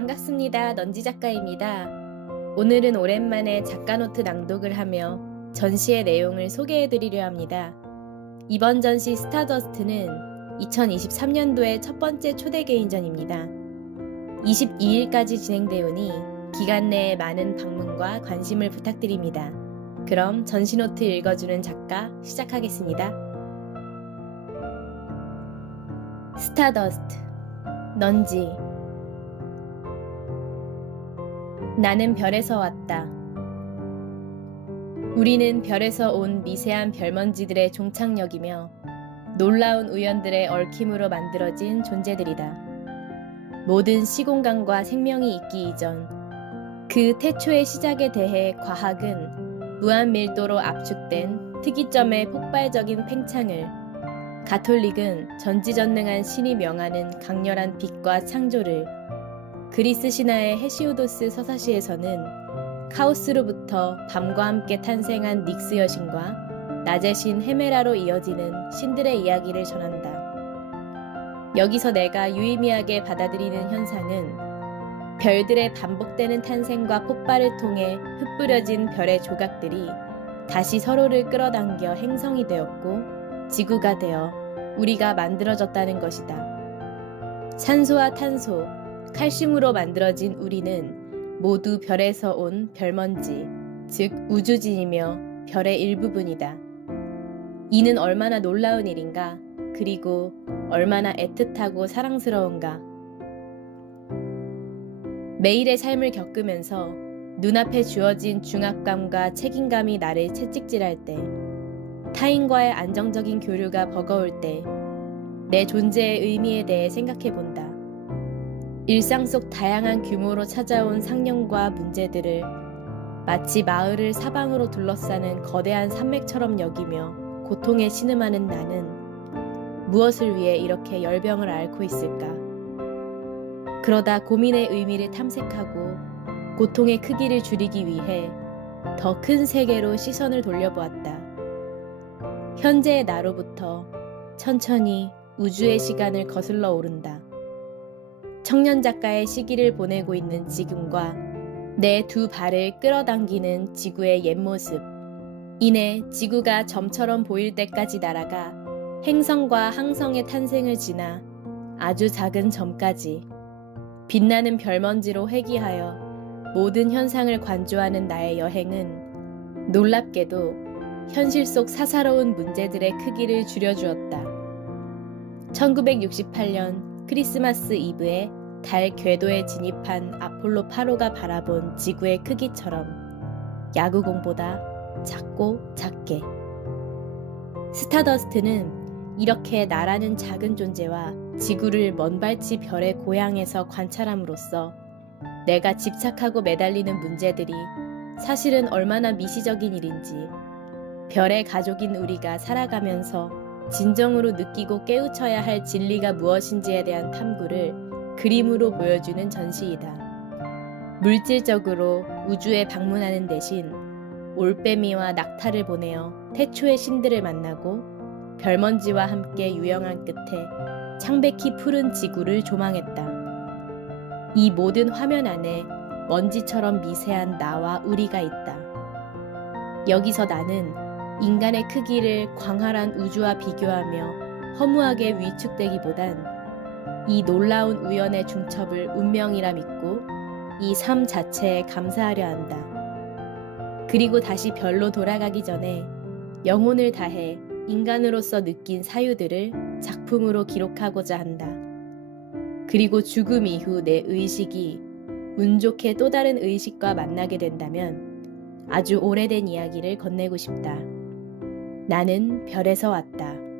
반갑습니다. 넌지 작가입니다. 오늘은 오랜만에 작가노트 낭독을 하며 전시의 내용을 소개해드리려 합니다. 이번 전시 스타더스트는 2023년도의 첫 번째 초대 개인전입니다. 22일까지 진행되오니 기간 내에 많은 방문과 관심을 부탁드립니다. 그럼 전시노트 읽어주는 작가 시작하겠습니다. 스타더스트, 넌지. 나는 별에서 왔다. 우리는 별에서 온 미세한 별먼지들의 종착역이며 놀라운 우연들의 얽힘으로 만들어진 존재들이다. 모든 시공간과 생명이 있기 이전 그 태초의 시작에 대해 과학은 무한밀도로 압축된 특이점의 폭발적인 팽창을, 가톨릭은 전지전능한 신이 명하는 강렬한 빛과 창조를, 그리스 신화의 헤시오도스 서사시에서는 카오스로부터 밤과 함께 탄생한 닉스 여신과 낮의 신 헤메라로 이어지는 신들의 이야기를 전한다. 여기서 내가 유의미하게 받아들이는 현상은 별들의 반복되는 탄생과 폭발을 통해 흩뿌려진 별의 조각들이 다시 서로를 끌어당겨 행성이 되었고 지구가 되어 우리가 만들어졌다는 것이다. 산소와 탄소, 칼슘으로 만들어진 우리는 모두 별에서 온 별먼지, 즉 우주진이며 별의 일부분이다. 이는 얼마나 놀라운 일인가, 그리고 얼마나 애틋하고 사랑스러운가. 매일의 삶을 겪으면서 눈앞에 주어진 중압감과 책임감이 나를 채찍질할 때, 타인과의 안정적인 교류가 버거울 때, 내 존재의 의미에 대해 생각해본다. 일상 속 다양한 규모로 찾아온 상념과 문제들을 마치 마을을 사방으로 둘러싸는 거대한 산맥처럼 여기며 고통에 신음하는 나는 무엇을 위해 이렇게 열병을 앓고 있을까? 그러다 고민의 의미를 탐색하고 고통의 크기를 줄이기 위해 더 큰 세계로 시선을 돌려보았다. 현재의 나로부터 천천히 우주의 시간을 거슬러 오른다. 청년 작가의 시기를 보내고 있는 지금과 내 두 발을 끌어당기는 지구의 옛 모습. 이내 지구가 점처럼 보일 때까지 날아가 행성과 항성의 탄생을 지나 아주 작은 점까지 빛나는 별먼지로 회귀하여 모든 현상을 관조하는 나의 여행은 놀랍게도 현실 속 사사로운 문제들의 크기를 줄여주었다. 1968년 크리스마스 이브에 달 궤도에 진입한 아폴로 8호가 바라본 지구의 크기처럼 야구공보다 작고 작게. 스타더스트는 이렇게 나라는 작은 존재와 지구를 먼발치 별의 고향에서 관찰함으로써 내가 집착하고 매달리는 문제들이 사실은 얼마나 미시적인 일인지, 별의 가족인 우리가 살아가면서 진정으로 느끼고 깨우쳐야 할 진리가 무엇인지에 대한 탐구를 그림으로 보여주는 전시이다. 물질적으로 우주에 방문하는 대신 올빼미와 낙타를 보내어 태초의 신들을 만나고 별먼지와 함께 유영한 끝에 창백히 푸른 지구를 조망했다. 이 모든 화면 안에 먼지처럼 미세한 나와 우리가 있다. 여기서 나는 인간의 크기를 광활한 우주와 비교하며 허무하게 위축되기보단 이 놀라운 우연의 중첩을 운명이라 믿고 이 삶 자체에 감사하려 한다. 그리고 다시 별로 돌아가기 전에 영혼을 다해 인간으로서 느낀 사유들을 작품으로 기록하고자 한다. 그리고 죽음 이후 내 의식이 운 좋게 또 다른 의식과 만나게 된다면 아주 오래된 이야기를 건네고 싶다. 나는 별에서 왔다.